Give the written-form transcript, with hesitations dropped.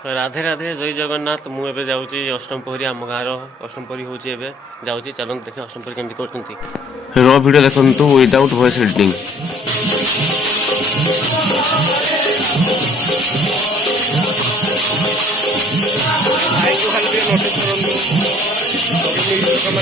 राधे राधे जय जगन्नाथ। मु एबे जाउची अष्टम प्रहरी आम गाँव अष्टम प्रहरी होची एबे जाउची चलन देखे अष्टम प्रहरी केमती करछंती। रो वीडियो देखंतु विदाउट वॉइस एडिटिंग। भाई को खाली ଟିକେ ନୋଟିସ୍ କରନ୍ତୁ କେମିତି କାମ